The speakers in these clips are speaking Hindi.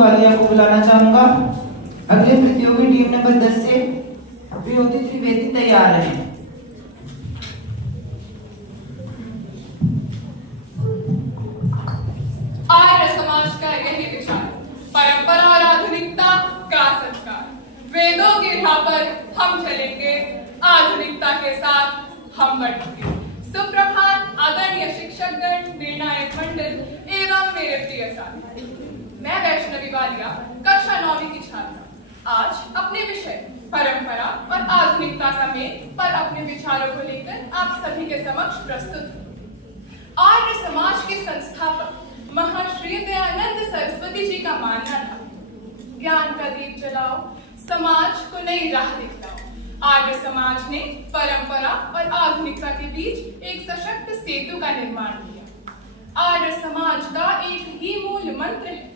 आलिया को बुलाना चाहूंगा। अगले प्रतियोगी टीम नंबर 10 से विभूति त्रिवेदी तैयार है। आर्य समाज का यही विचार, परंपरा और आधुनिकता का संस्कार। वेदों की राह पर हम चलेंगे, आधुनिकता के साथ हम बढ़ेंगे। सुप्रभात आदरणीय शिक्षकगण, निर्णायक मंडल एवं मेरे प्रिय साथी। मैं वैष्णवी वालिया, कक्षा 9वीं की छात्रा, आज अपने विषय परंपरा और आधुनिकता का मेल पर अपने विचारों को लेकर आप सभी के समक्ष प्रस्तुत हूँ। आर्य समाज के संस्थापक महर्षि दयानंद सरस्वती जी का मानना था, ज्ञान का दीप जलाओ, समाज को नई राह दिखलाओ। आर्य समाज ने परंपरा और आधुनिकता के बीच एक सशक्त सेतु का निर्माण किया। आर्य समाज का एक ही मूल मंत्र है,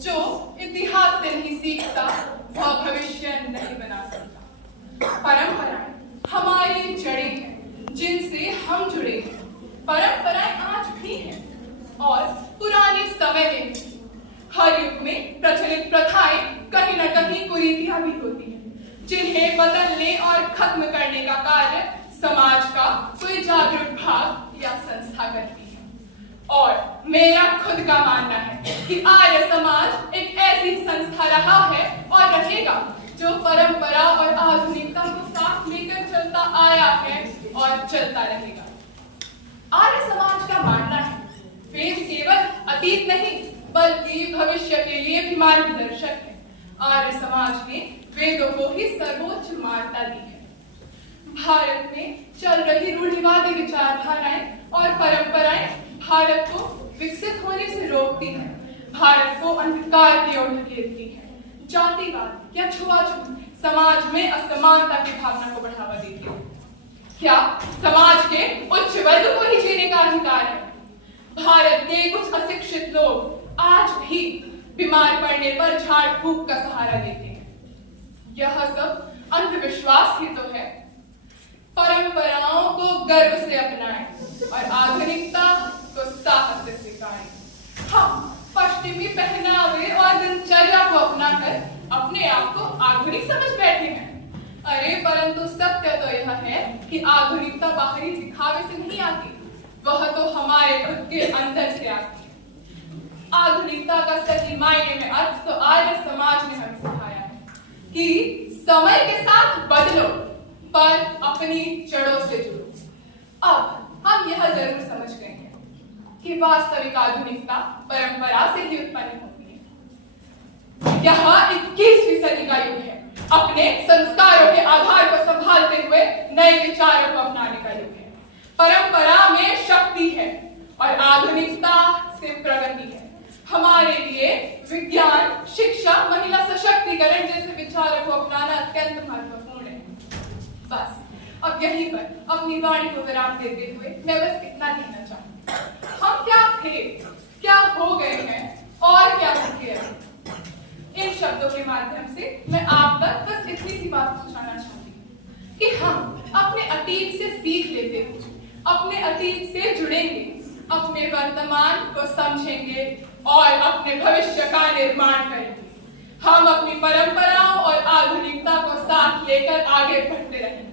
जो इतिहास से नहीं सीखता वह भविष्य नहीं बना सकता। परंपराएं हमारी जड़ें हैं, जिनसे हम जुड़े हैं। परंपराएं आज भी हैं और पुराने समय में हर युग में प्रचलित प्रथाएं कहीं न कहीं कुरीतियां भी होती हैं, जिन्हें बदलने और खत्म करने का कार्य समाज का कोई जागरूक भाग या संस्था करती है। और मेरा खुद का मानना है कि आर्य समाज एक ऐसी संस्था रहा है और रहेगा जो परंपरा और आधुनिकता को साथ लेकर चलता आया है और चलता रहेगा। आर्य समाज का मानना है वेद केवल अतीत नहीं बल्कि भविष्य के लिए भी मार्गदर्शक है। आर्य समाज ने वेदों को ही सर्वोच्च मान्यता दी है। भारत में चल रही रूढ़िवादी विचारधाराएं और परंपराएं भारत को विकसित होने से रोकती हैं, भारत को अंधकार की ओर धकेलती हैं। जातिवाद या छुआछूत समाज में असमानता की भावना को बढ़ावा देती है। क्या समाज के उच्च वर्ग को ही जीने का अधिकार है? भारत के कुछ अशिक्षित लोग आज भी बीमार पड़ने पर झाड़ फूक का सहारा लेते हैं। यह सब अंधविश्वास ही तो है। परंपराओं को गर्व से अपनाएं और आधुनिकता को साहस से स्वीकारें। हम पश्चिमी पहनावे और दिनचर्या को अपनाकर अपने आप को आधुनिक समझ बैठे हैं। अरे परंतु सत्य तो यह है कि आधुनिकता बाहरी दिखावे से नहीं आती, वह तो हमारे खुद के अंदर से आती है। आधुनिकता का सही मायने में अर्थ तो आर्य समाज ने हमें सिखाया है कि समय के साथ बदलो पर अपनी जड़ों से जुड़ो। अब हम यह जरूर समझ गए हैं कि वास्तविक आधुनिकता परंपरा से ही उत्पन्न होती है। यह 21वीं सदी का युग है, अपने संस्कारों के आधार को संभालते हुए नए विचारों को अपनाने का युग है। परंपरा में शक्ति है और आधुनिकता से प्रगति है। हमारे लिए विज्ञान, शिक्षा, महिला सशक्तिकरण जैसे विचारों को अपनाना अत्यंत महत्वपूर्ण है। बस अब यहीं पर अपनी वाणी को विराम देते हुए मैं बस इतना कहना चाहूंगी, हम क्या थे, क्या हो गए हैं और क्या सीखे हैं। इन शब्दों के माध्यम से मैं आप तक बस इतनी सी बात पहुंचाना चाहूंगी कि हम अपने अतीत से सीख लेते हैं, अपने अतीत से जुड़ेंगे, अपने वर्तमान को समझेंगे और अपने भविष्य का निर्माण करेंगे। हम अपनी परंपराओं और आधुनिकता को साथ लेकर आगे बढ़ते रहेंगे।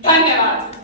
धन्यवाद।